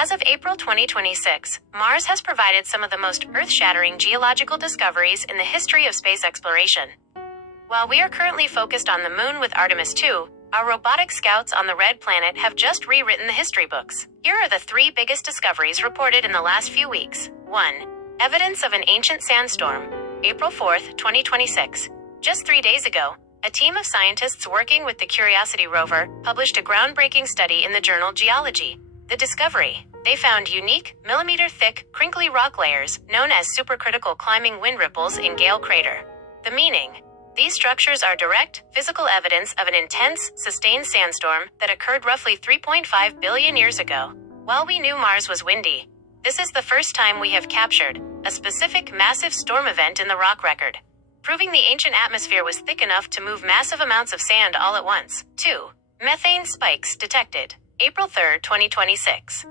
As of April 2026, Mars has provided some of the most earth-shattering geological discoveries in the history of space exploration. While we are currently focused on the Moon with Artemis 2, our robotic scouts on the Red Planet have just rewritten the history books. Here are the 3 biggest discoveries reported in the last few weeks. 1. Evidence of an ancient sandstorm. April 4, 2026. Just 3 days ago, a team of scientists working with the Curiosity rover published a groundbreaking study in the journal Geology. The discovery: they found unique, millimeter-thick, crinkly rock layers known as supercritical climbing wind ripples in Gale Crater. The meaning: these structures are direct, physical evidence of an intense, sustained sandstorm that occurred roughly 3.5 billion years ago. While we knew Mars was windy, this is the first time we have captured a specific massive storm event in the rock record, proving the ancient atmosphere was thick enough to move massive amounts of sand all at once. 2. Methane spikes detected. April 3, 2026.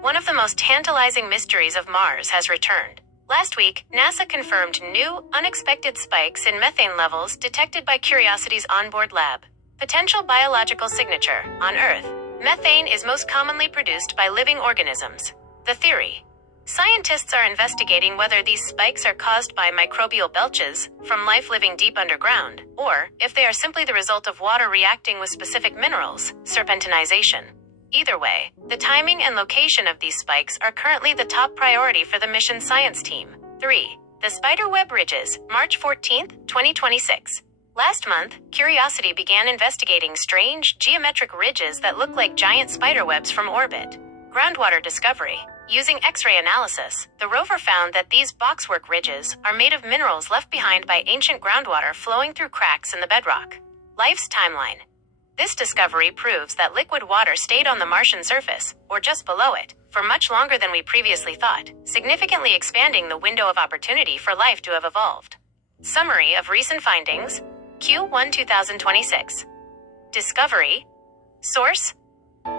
One of the most tantalizing mysteries of Mars has returned. Last week, NASA confirmed new, unexpected spikes in methane levels detected by Curiosity's onboard lab. Potential biological signature. On Earth, methane is most commonly produced by living organisms. The theory: scientists are investigating whether these spikes are caused by microbial belches from life living deep underground, or if they are simply the result of water reacting with specific minerals, serpentinization. Either way, the timing and location of these spikes are currently the top priority for the mission science team. 3. The Spiderweb Ridges, March 14, 2026. Last month, Curiosity began investigating strange, geometric ridges that look like giant spiderwebs from orbit. Groundwater discovery. Using X-ray analysis, the rover found that these boxwork ridges are made of minerals left behind by ancient groundwater flowing through cracks in the bedrock. Life's timeline. This discovery proves that liquid water stayed on the Martian surface, or just below it, for much longer than we previously thought, significantly expanding the window of opportunity for life to have evolved. Summary of recent findings. Q1 2026. Discovery. Source: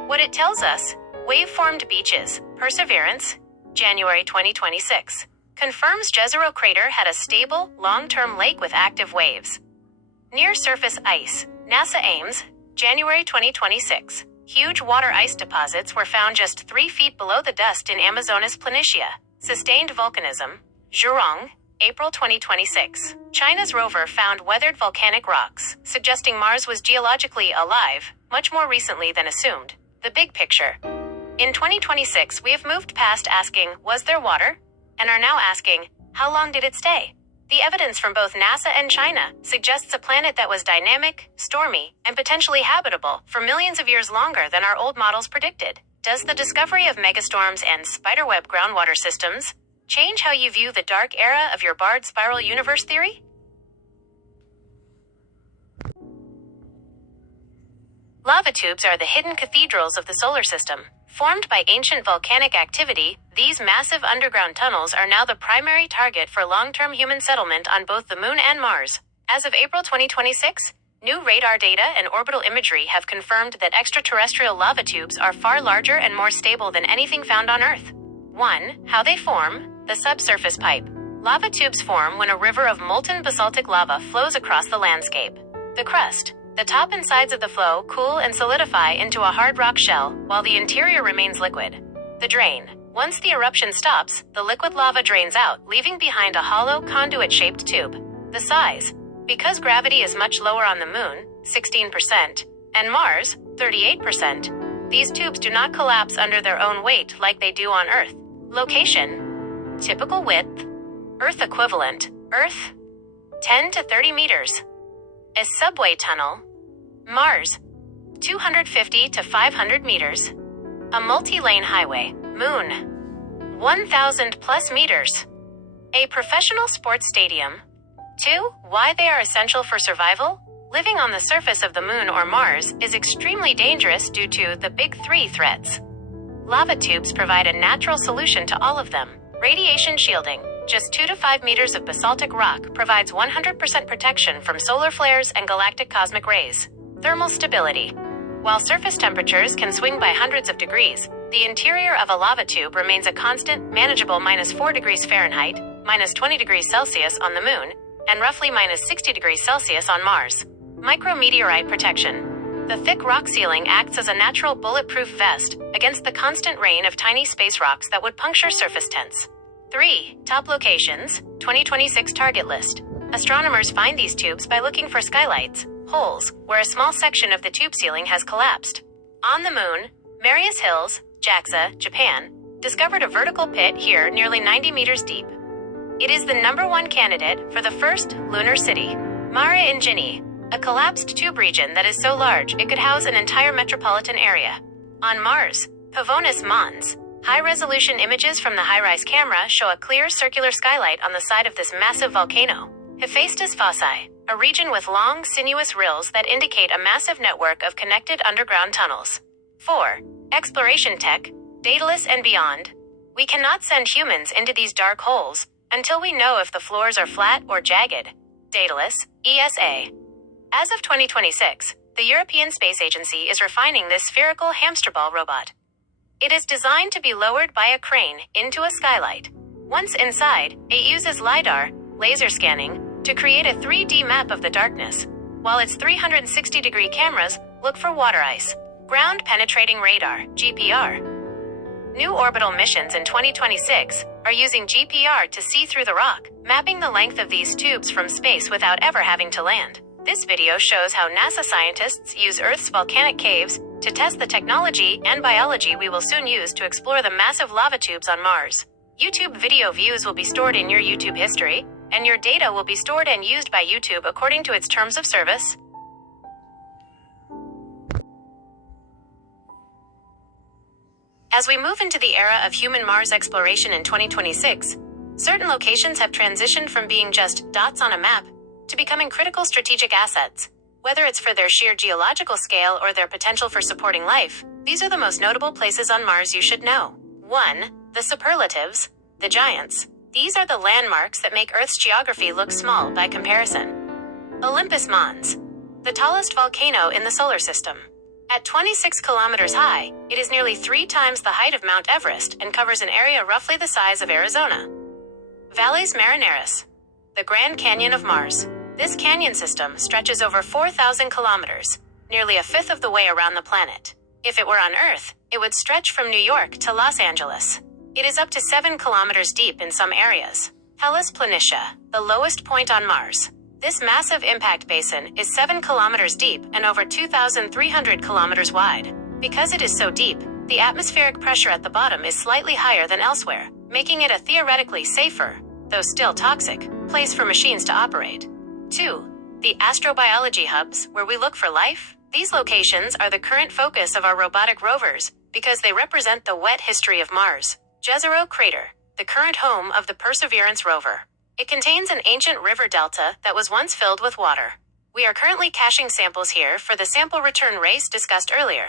what it tells us. Wave-formed beaches, Perseverance, January 2026. Confirms Jezero Crater had a stable, long-term lake with active waves. Near-surface ice, NASA Ames, January 2026. Huge water ice deposits were found just 3 feet below the dust in Amazonas Planitia. Sustained volcanism, Zhurong, April 2026. China's rover found weathered volcanic rocks, suggesting Mars was geologically alive, much more recently than assumed. The big picture. In 2026, we have moved past asking, was there water? And are now asking, how long did it stay? The evidence from both NASA and China suggests a planet that was dynamic, stormy, and potentially habitable for millions of years longer than our old models predicted. Does the discovery of megastorms and spiderweb groundwater systems change how you view the dark era of your barred spiral universe theory? Lava tubes are the hidden cathedrals of the solar system. Formed by ancient volcanic activity, these massive underground tunnels are now the primary target for long-term human settlement on both the Moon and Mars. As of April 2026, new radar data and orbital imagery have confirmed that extraterrestrial lava tubes are far larger and more stable than anything found on Earth. 1. How they form. The subsurface pipe. Lava tubes form when a river of molten basaltic lava flows across the landscape. The crust. The top and sides of the flow cool and solidify into a hard rock shell, while the interior remains liquid. The drain. Once the eruption stops, the liquid lava drains out, leaving behind a hollow, conduit-shaped tube. The size. Because gravity is much lower on the Moon, 16%, and Mars, 38%, these tubes do not collapse under their own weight like they do on Earth. Location. Typical width. Earth equivalent. Earth, 10 to 30 meters. A subway tunnel. Mars, 250 to 500 meters. A multi-lane highway. Moon, 1,000 plus meters. A professional sports stadium. 2. Why they are essential for survival? Living on the surface of the Moon or Mars is extremely dangerous due to the big 3 threats. Lava tubes provide a natural solution to all of them. Radiation shielding. Just 2 to 5 meters of basaltic rock provides 100% protection from solar flares and galactic cosmic rays. Thermal stability. While surface temperatures can swing by hundreds of degrees, the interior of a lava tube remains a constant, manageable -4 degrees Fahrenheit, -20 degrees Celsius on the Moon, and roughly -60 degrees Celsius on Mars. Micrometeorite protection. The thick rock ceiling acts as a natural bulletproof vest against the constant rain of tiny space rocks that would puncture surface tents. 3. Top locations, 2026 target list. Astronomers find these tubes by looking for skylights, holes, where a small section of the tube ceiling has collapsed. On the moon, Marius Hills, JAXA, Japan, discovered a vertical pit here nearly 90 meters deep. It is the #1 candidate for the first lunar city. Mare Ingini, a collapsed tube region that is so large it could house an entire metropolitan area. On Mars, Pavonis Mons, high-resolution images from the HiRISE camera show a clear circular skylight on the side of this massive volcano. Hephaestus Fossae, a region with long, sinuous rills that indicate a massive network of connected underground tunnels. 4. Exploration tech, Daedalus and beyond. We cannot send humans into these dark holes until we know if the floors are flat or jagged. Daedalus, ESA. As of 2026, the European Space Agency is refining this spherical hamster ball robot. It is designed to be lowered by a crane into a skylight. Once inside, it uses LiDAR, laser scanning, to create a 3D map of the darkness, while its 360-degree cameras look for water ice. Ground Penetrating Radar, GPR. New orbital missions in 2026 are using GPR to see through the rock, mapping the length of these tubes from space without ever having to land. This video shows how NASA scientists use Earth's volcanic caves to test the technology and biology we will soon use to explore the massive lava tubes on Mars. YouTube video views will be stored in your YouTube history, and your data will be stored and used by YouTube according to its terms of service. As we move into the era of human Mars exploration in 2026, certain locations have transitioned from being just dots on a map to becoming critical strategic assets. Whether it's for their sheer geological scale or their potential for supporting life, these are the most notable places on Mars you should know. 1. The superlatives, the giants. These are the landmarks that make Earth's geography look small by comparison. Olympus Mons, the tallest volcano in the solar system. At 26 kilometers high, it is nearly 3 times the height of Mount Everest and covers an area roughly the size of Arizona. Valles Marineris, the Grand Canyon of Mars. This canyon system stretches over 4,000 kilometers, nearly a fifth of the way around the planet. If it were on Earth, it would stretch from New York to Los Angeles. It is up to 7 kilometers deep in some areas. Hellas Planitia, the lowest point on Mars. This massive impact basin is 7 kilometers deep and over 2,300 kilometers wide. Because it is so deep, the atmospheric pressure at the bottom is slightly higher than elsewhere, making it a theoretically safer, though still toxic, place for machines to operate. 2. The astrobiology hubs, where we look for life. These locations are the current focus of our robotic rovers because they represent the wet history of Mars. Jezero Crater, the current home of the Perseverance rover. It contains an ancient river delta that was once filled with water. We are currently caching samples here for the sample return race discussed earlier.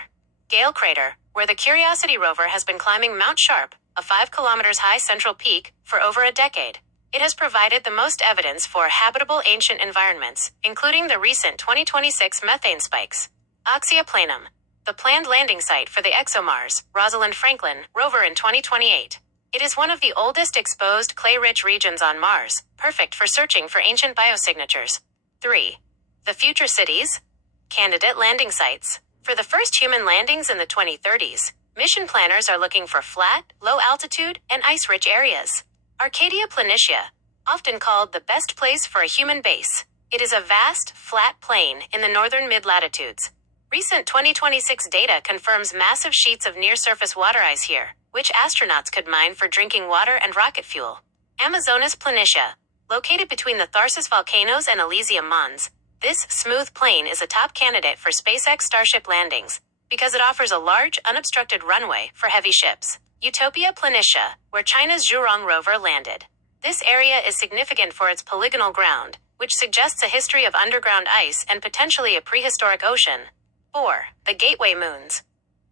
Gale Crater, where the Curiosity rover has been climbing Mount Sharp, a 5 kilometers high central peak, for over a decade. It has provided the most evidence for habitable ancient environments, including the recent 2026 methane spikes. Oxia Planum, the planned landing site for the ExoMars, Rosalind Franklin, rover in 2028. It is one of the oldest exposed clay-rich regions on Mars, perfect for searching for ancient biosignatures. 3. The future cities, candidate landing sites. For the first human landings in the 2030s, mission planners are looking for flat, low-altitude, and ice-rich areas. Arcadia Planitia, often called the best place for a human base. It is a vast, flat plain in the northern mid-latitudes. Recent 2026 data confirms massive sheets of near-surface water ice here, which astronauts could mine for drinking water and rocket fuel. Amazonas Planitia, located between the Tharsis volcanoes and Elysium Mons, this smooth plain is a top candidate for SpaceX Starship landings because it offers a large, unobstructed runway for heavy ships. Utopia Planitia, where China's Zhurong rover landed. This area is significant for its polygonal ground, which suggests a history of underground ice and potentially a prehistoric ocean. 4. The Gateway Moons.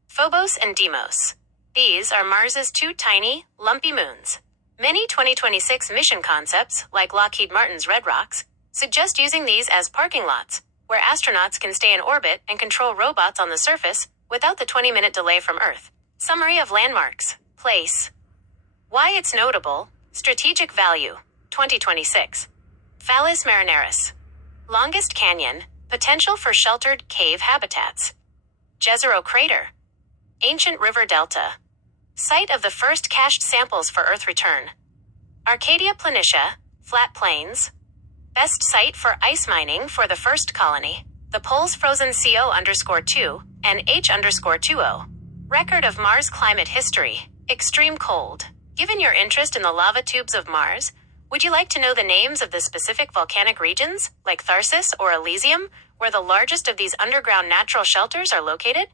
Phobos and Deimos. These are Mars's 2 tiny, lumpy moons. Many 2026 mission concepts, like Lockheed Martin's Red Rocks, suggest using these as parking lots, where astronauts can stay in orbit and control robots on the surface without the 20-minute delay from Earth. Summary of landmarks. Place. Why it's notable. Strategic value. 2026. Valles Marineris. Longest canyon, Potential for sheltered cave habitats. Jezero Crater. Ancient river delta. Site of the first cached samples for Earth return. Arcadia Planitia, flat plains. Best site for ice mining for the first colony. The poles frozen CO_2 and H_20. Record of Mars climate history. Extreme cold. Given your interest in the lava tubes of Mars, would you like to know the names of the specific volcanic regions, like Tharsis or Elysium, where the largest of these underground natural shelters are located?